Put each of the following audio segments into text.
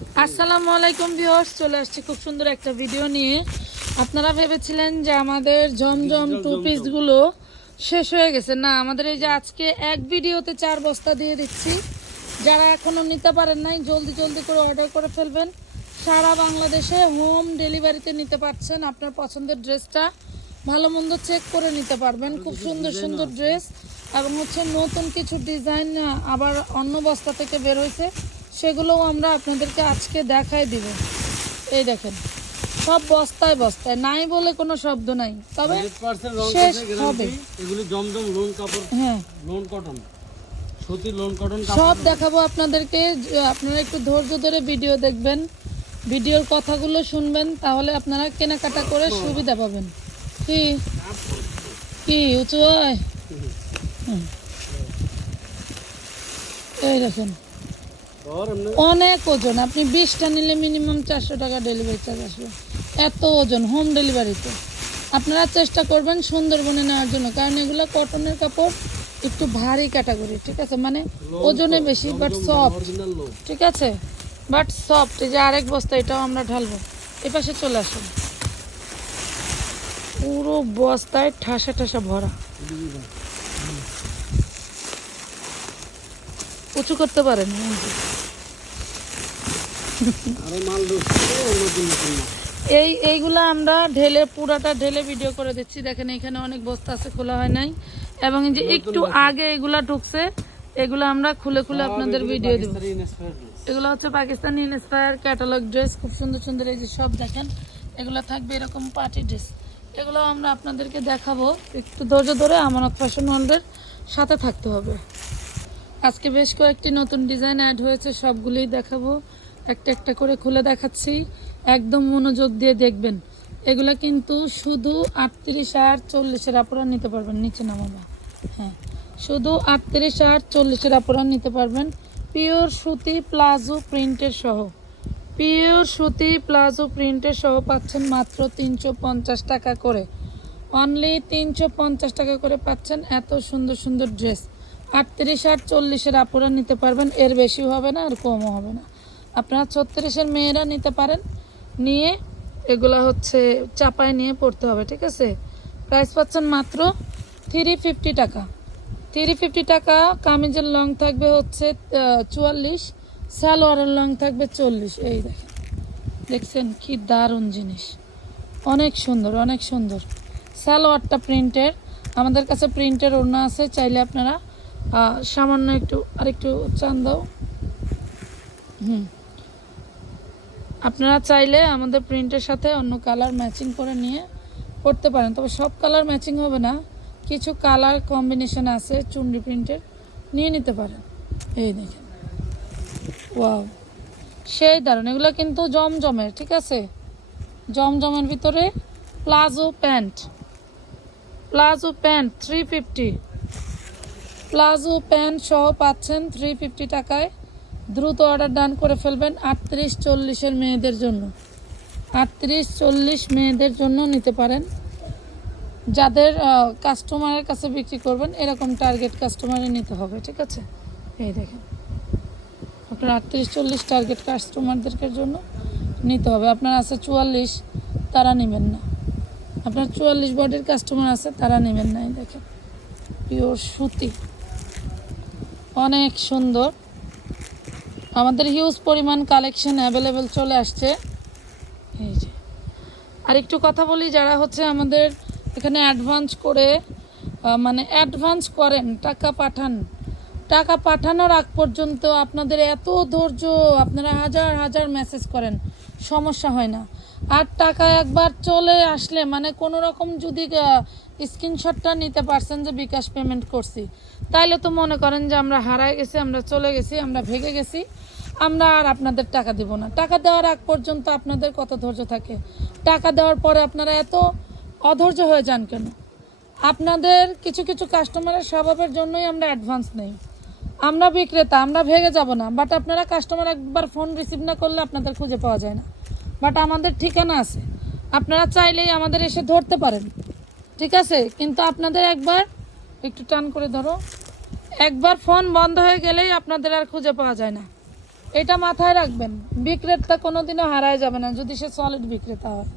আসসালামু আলাইকুম ভিউয়ার্স চলে আসছি খুব সুন্দর একটা ভিডিও নিয়ে। আপনারা ভেবেছিলেন যে আমাদের জমজম টু পিসগুলো শেষ হয়ে গেছে। না আমাদের এই যে আজকে এক ভিডিওতে চার বস্তা দিয়ে দিচ্ছি। যারা এখনও নিতে পারেন নাই জলদি জলদি করে অর্ডার করে ফেলবেন। সারা বাংলাদেশে হোম ডেলিভারিতে নিতে পারছেন। আপনার পছন্দের ড্রেসটা ভালো মন্দ চেক করে নিতে পারবেন। খুব সুন্দর সুন্দর ড্রেস। এবং হচ্ছে নতুন কিছু ডিজাইন আবার অন্য বস্তা থেকে বের হয়েছে। সেগুলোও আমরা আপনাদেরকে আজকে দেখাই দিব। এই দেখেন সব বস্তায় বস্তায় নাই বলে কোনো শব্দ নাই। তবে শেষ হবে। এগুলি জমজম লোন কাপড় হ্যাঁ। লোন কটন সুতি লোন কটন সব দেখাবো আপনাদেরকে আপনারা একটু ধৈর্য ধরে ভিডিও দেখবেন ভিডিওর কথাগুলো শুনবেন তাহলে আপনারা কেনাকাটা করে সুবিধা পাবেন। কি? কি উঁচু এই দেখেন অনেক ওজন আপনি বিশটা নিলে মিনিমাম চারশো টাকা ডেলিভারি চার্জ আসবে। এত ওজন হোম ডেলিভারিতে আপনারা চেষ্টা করবেন সুন্দরবনে নেওয়ার জন্য কারণ এগুলো কটনের কাপড় একটু ভারী ক্যাটাগরি ঠিক আছে? মানে ওজনে বেশি বাট সফট ঠিক আছে? বাট সফট এই যে আরেক বস্তা এটাও আমরা ঢালবো। এ পাশে চলে আসুন। পুরো বস্তায় ঠাসা ঠাসা ভরা। উঁচু করতে পারেন এই যে। আরও মাল ঢুকছে নতুন নতুন মাল। এই এইগুলো আমরা ঢেলে পুরাটা ঢেলে ভিডিও করে দিচ্ছি। দেখেন এখানে অনেক বস্তা আছে খোলা হয় নাই। এবং এই যে একটু আগে এগুলা ঢুকছে এগুলো আমরা খুলে খুলে আপনাদের ভিডিও দেবো। এগুলো হচ্ছে পাকিস্তানি ইন্সপায়ার ক্যাটালগ ড্রেস খুব সুন্দর সুন্দর এই যে সব দেখেন এগুলো থাকবে এরকম পার্টি ড্রেস এগুলো আমরা আপনাদেরকে দেখাবো। একটু ধৈর্য ধরে আমানত ফ্যাশন ওয়ার্ল্ডের সাথে থাকতে হবে। আজকে বেশ কয়েকটি নতুন ডিজাইন অ্যাড হয়েছে, সবগুলোই দেখাবো। একটা একটা করে খুলে দেখাচ্ছি। একদম মনোযোগ দিয়ে দেখবেন। এগুলো কিন্তু শুধু আটত্রিশ আর চল্লিশের আপুরা নিতে পারবেন, নিচে নামাবা। হ্যাঁ শুধু আটত্রিশ আর চল্লিশের আপুরা নিতে পারবেন। পিওর সুতি প্লাজো প্রিন্টের সহ। পিওর সুতি প্লাজো প্রিন্টের সহ পাচ্ছেন মাত্র তিনশো পঞ্চাশ টাকা করে। অনলি তিনশো পঞ্চাশ টাকা করে পাচ্ছেন এত সুন্দর সুন্দর ড্রেস আটত্রিশ আর চল্লিশের আপুরা নিতে পারবেন। এর বেশিও হবে না, আর কমও হবে না। আপনারা ছত্রিশের মেয়েরা নিতে পারেন। নিয়ে এগুলা হচ্ছে চাপায় নিয়ে পড়তে হবে, ঠিক আছে? প্রাইস পাচ্ছেন মাত্র থ্রি ফিফটি টাকা। থ্রি ফিফটি টাকা, কামিজের লং থাকবে হচ্ছে চুয়াল্লিশ। সালোয়ারের লং থাকবে চল্লিশ। এই দেখেন। দেখছেন কি দারুণ জিনিস। অনেক সুন্দর অনেক সুন্দর। সালোয়ারটা প্রিন্টের আমাদের কাছে প্রিন্টের ওড়না আছে, চাইলে আপনারা সামান্য একটু, আরেকটু চান দাও। হুম। আপনারা চাইলে আমাদের প্রিন্টের সাথে অন্য কালার ম্যাচিং করে নিয়ে করতে পারেন। তবে সব কালার ম্যাচিং হবে না। কিছু কালার কম্বিনেশন আছে চুন্ডি প্রিন্টের, নিয়ে নিতে পারেন। এই দেখেন। ওয়াও। সেই দারুণ। এগুলো কিন্তু জমজমের ঠিক আছে? জমজমের ভিতরে palazzo pant. Palazzo pant three fifty palazzo pant সহ পাচ্ছেন থ্রি ফিফটি টাকায়। দ্রুত অর্ডার ডান করে ফেলবেন আটত্রিশ চল্লিশের মেয়েদের জন্য। আটত্রিশ চল্লিশ মেয়েদের জন্য নিতে পারেন। যাদের কাস্টমারের কাছে বিক্রি করবেন, এরকম টার্গেট কাস্টমারে নিতে হবে, ঠিক আছে? এই দেখেন। আপনার আটত্রিশ চল্লিশ টার্গেট কাস্টমারদেরকে জন্য নিতে হবে। আপনার আছে চুয়াল্লিশ, তারা নেবেন না। আপনার চুয়াল্লিশ বডির কাস্টমার আছে, তারা নেবেন না, এই দেখেন। পিওর সুতি। অনেক সুন্দর। আমাদের হিউজ পরিমাণ কালেকশন অ্যাভেলেবেল চলে আসছে। এই যে। আর একটু কথা বলি, যারা হচ্ছে আমাদের এখানে অ্যাডভান্স করে মানে অ্যাডভান্স করেন, টাকা পাঠান। টাকা পাঠানোর আগ পর্যন্ত আপনাদের এত ধৈর্য, আপনারা হাজার হাজার মেসেজ করেন, সমস্যা হয় না। আর টাকা একবার চলে আসলে মানে কোনো রকম যদি স্ক্রিনশটটা নিতে পারছেন যে বিকাশ পেমেন্ট করছি, তাইলে তো মনে করেন যে আমরা হারায় গেছি, আমরা চলে গেছি, আমরা ভেগে গেছি, আমরা আর আপনাদের টাকা দেব না। টাকা দেওয়ার আগ পর্যন্ত আপনাদের কত ধৈর্য থাকে? টাকা দেওয়ার পরে আপনারা এত অধৈর্য হয়ে যান কেন? আপনাদের কিছু কিছু কাস্টমারের স্বভাবের জন্যই আমরা অ্যাডভান্স নেই। আমরা বিক্রেতা, আমরা ভেগে যাব না বাট আপনারা কাস্টমার একবার ফোন রিসিভ না করলে আপনাদের খুঁজে পাওয়া যায় না। বাট আমাদের ঠিকানা আছে। আপনারা চাইলেই আমাদের এসে ধরতে পারেন। ঠিক আছে? কিন্তু আপনাদের একবার, একটু টান করে ধরো। একবার ফোন বন্ধ হয়ে গেলেই আপনাদের আর খুঁজে পাওয়া যায় না। এটা মাথায় রাখবেন, বিক্রেতা কোনোদিনও হারায় যাবে না, যদি সে সলিড বিক্রেতা হয়।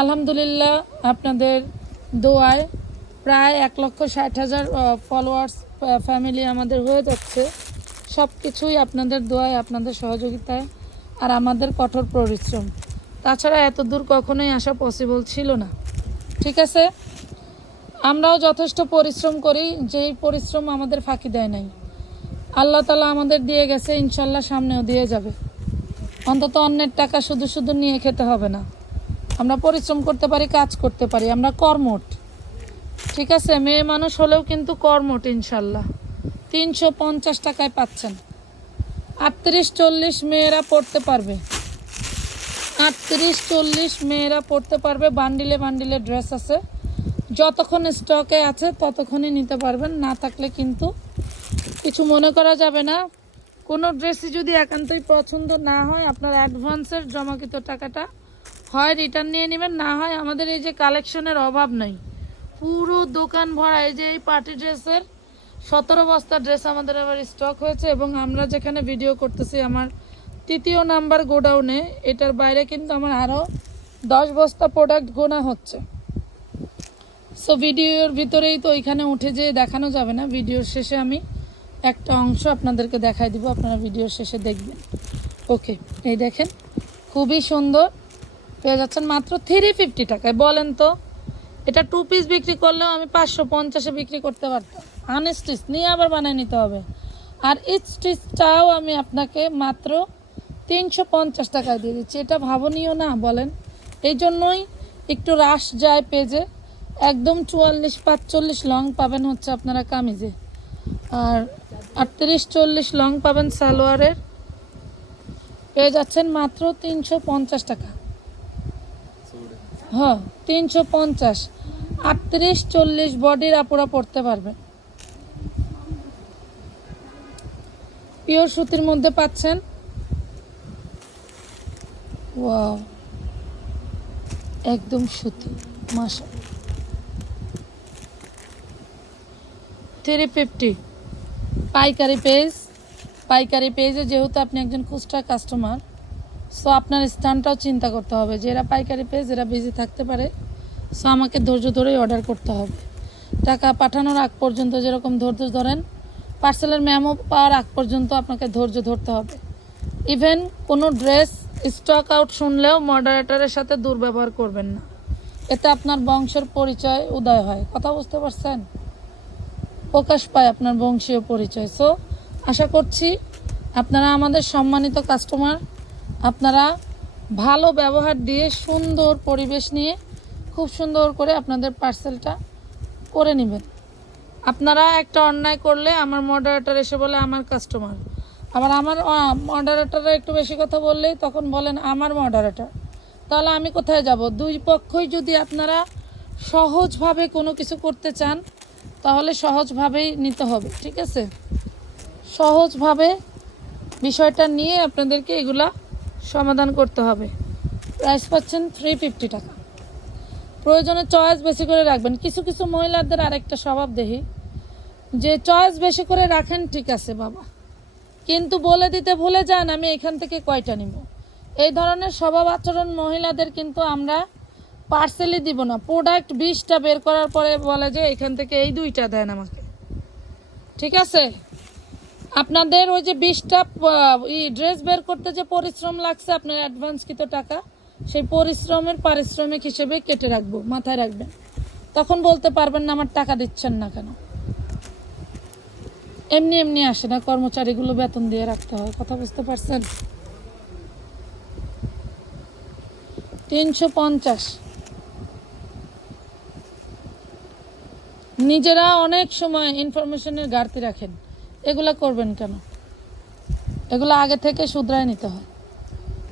আলহামদুলিল্লাহ, আপনাদের দোয়ায় প্রায় এক লক্ষ ষাট হাজার ফলোয়ার্স ফ্যামিলি আমাদের হয়ে যাচ্ছে। সব কিছুই আপনাদের দোয়ায়, আপনাদের সহযোগিতায়। আর আমাদের কঠোর পরিশ্রম। তাছাড়া এত দূর কখনোই আসা পসিবল ছিল না। ঠিক আছে? আমরাও যথেষ্ট পরিশ্রম করি, যেই পরিশ্রম আমাদের ফাঁকি দেয় নাই। আল্লাহ তালা আমাদের দিয়ে গেছে ইনশাল্লাহ সামনেও দিয়ে যাবে। অন্তত অন্যের টাকা শুধু শুধু নিয়ে খেতে হবে না। আমরা পরিশ্রম করতে পারি, কাজ করতে পারি, আমরা কর্মট ঠিক আছে? মেয়ে মানুষ হলেও কিন্তু কর্মট ইনশাল্লাহ তিনশো পঞ্চাশ টাকায় পাচ্ছেন। আটত্রিশ চল্লিশ মেয়েরা পড়তে পারবে। আটত্রিশ চল্লিশ মেয়েরা পড়তে পারবে। বান্ডিলে বান্ডিলে ড্রেস আছে। যতক্ষণ স্টকে আছে, ততক্ষণই নিতে পারবেন। না থাকলে কিন্তু কিছু মনে করা যাবে না। কোনো ড্রেসই যদি একান্তই পছন্দ না হয়, আপনার অ্যাডভান্সের জমাকৃত টাকাটা হয়, রিটার্ন নিয়ে নেবেন। না হয়, আমাদের এই যে কালেকশনের অভাব নেই। পুরো দোকান ভরা, এই যে এই পার্টি ড্রেসের সতেরো বস্তা ড্রেস আমাদের আবার স্টক হয়েছে এবং আমরা যেখানে ভিডিও করতেছি আমার তৃতীয় নাম্বার গোডাউনে এটার বাইরে কিন্তু আমার আরও দশ বস্তা প্রোডাক্ট গোনা হচ্ছে। সো ভিডিওর ভিতরেই তো ওইখানে উঠে যেয়ে দেখানো যাবে না। ভিডিওর শেষে আমি একটা অংশ আপনাদেরকে দেখাই দিব, আপনারা ভিডিওর শেষে দেখবেন। ওকে এই দেখেন, খুবই সুন্দর। পেয়ে যাচ্ছেন মাত্র থ্রি ফিফটি টাকায়। বলেন তো এটা টু পিস বিক্রি করলেও আমি পাঁচশো পঞ্চাশে বিক্রি করতে পারতাম। আনস্টিচ নিয়ে আবার বানিয়ে নিতে হবে। আর স্টিচটাও আমি আপনাকে মাত্র তিনশো পঞ্চাশ টাকায় দিয়ে দিচ্ছি। এটা ভাবনীয় না, বলেন। এই জন্যই একটু রাশ যায় পেজে। একদম চুয়াল্লিশ, পাঁচচল্লিশ লং পাবেন হচ্ছে আপনারা কামিজে। আর আটত্রিশ, চল্লিশ লং পাবেন সালোয়ারের। পেয়ে যাচ্ছেন মাত্র তিনশো পঞ্চাশ টাকা। হ্যাঁ তিনশো পঞ্চাশ। আটত্রিশ, চল্লিশ বডির আপুরা পড়তে পারবে। পিওর সুতির মধ্যে পাচ্ছেন। ওয়াও একদম সুতি মাসা থ্রি ফিফটি পাইকারি পেজ, পাইকারি পেজে যেহেতু আপনি একজন খুচরা কাস্টমার সো আপনার স্থানটাও চিন্তা করতে হবে। যে এরা পাইকারি পেজ এরা বিজি থাকতে পারে সো আমাকে ধৈর্য ধরেই অর্ডার করতে হবে। টাকা পাঠানোর আগ পর্যন্ত যেরকম ধৈর্য ধরেন পার্সেলের ম্যামও পাওয়ার আগ পর্যন্ত আপনাকে ধৈর্য ধরতে হবে। ইভেন কোনো ড্রেস স্টক আউট শুনলেও মডারেটরের সাথে দুর্ব্যবহার করবেন না। এতে আপনার বংশের পরিচয় উদয় হয়। কথা বুঝতে পারছেন? প্রকাশ পায় আপনার বংশীয় পরিচয়। সো আশা করছি আপনারা আমাদের সম্মানিত কাস্টমার আপনারা ভালো ব্যবহার দিয়ে সুন্দর পরিবেশ নিয়ে খুব সুন্দর করে আপনাদের পার্সেলটা করে নেবেন। আপনারা একটা অন্যায় করলে আমার মডারেটার এসে বলে আমার কাস্টমার আবার আমার মডারেটর একটু বেশি কথা বললেই তখন বলেন আমার মডারেটার তাহলে আমি কোথায় যাব? দুই পক্ষই যদি আপনারা সহজভাবে কোনো কিছু করতে চান, তাহলে সহজভাবেই নিতে হবে, ঠিক আছে? সহজভাবে বিষয়টা নিয়ে আপনাদেরকে এগুলা সমাধান করতে হবে। প্রাইস পাচ্ছেন থ্রি ফিফটি টাকা। প্রয়োজনে চয়েস বেশি করে রাখবেন। কিছু কিছু মহিলাদের আরেকটা স্বভাব দেখি, যে চয়েস বেশি করে রাখেন, ঠিক আছে বাবা। কিন্তু বলে দিতে ভুলে যান, আমি এখান থেকে কয়টা নিব? এই ধরনের স্বভাব আচরণ মহিলাদের কিন্তু আমরা পার্সেলই দিব না। প্রোডাক্ট বিশটা বের করার পরে বলে যে এখান থেকে এই দুইটা দেন আমাকে। ঠিক আছে? আপনাদের ওই যে বিশটা ড্রেস বের করতে যে পরিশ্রম লাগছে, আপনার অ্যাডভান্স অ্যাডভান্সকৃত টাকা, সেই পরিশ্রমের পারিশ্রমিক হিসেবে কেটে রাখব, মাথায় রাখবেন। তখন বলতে পারবেন না, আমার টাকা দিচ্ছেন না কেন? এমনি এমনি আসে না, কর্মচারীগুলো বেতন দিয়ে রাখতে হয়, কথা বুঝতে পারছেন? তিনশো পঞ্চাশ। নিজেরা অনেক সময় ইনফরমেশনের ঘাটতি রাখেন। এগুলা করবেন কেন? এগুলো আগে থেকে শুধরায় নিতে হয়।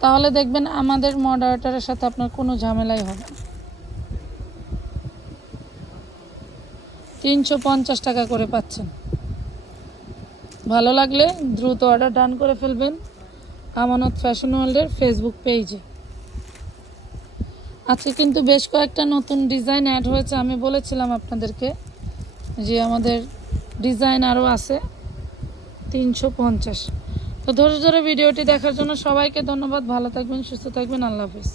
তাহলে দেখবেন আমাদের মডারেটারের সাথে আপনার কোনো ঝামেলাই হবে না। তিনশো পঞ্চাশ টাকা করে পাচ্ছেন। ভালো লাগলে দ্রুত অর্ডার ডান করে ফেলবেন আমানত ফ্যাশন ওয়ার্ল্ডের ফেসবুক পেজে আজকে কিন্তু বেশ কয়েকটা নতুন ডিজাইন অ্যাড হয়েছে। আমি বলেছিলাম আপনাদেরকে যে আমাদের ডিজাইন আরও আছে। তিনশো পঞ্চাশ। তো ধরে ধরে ভিডিওটি দেখার জন্য সবাইকে ধন্যবাদ। ভালো থাকবেন, সুস্থ থাকবেন। আল্লাহ হাফিজ।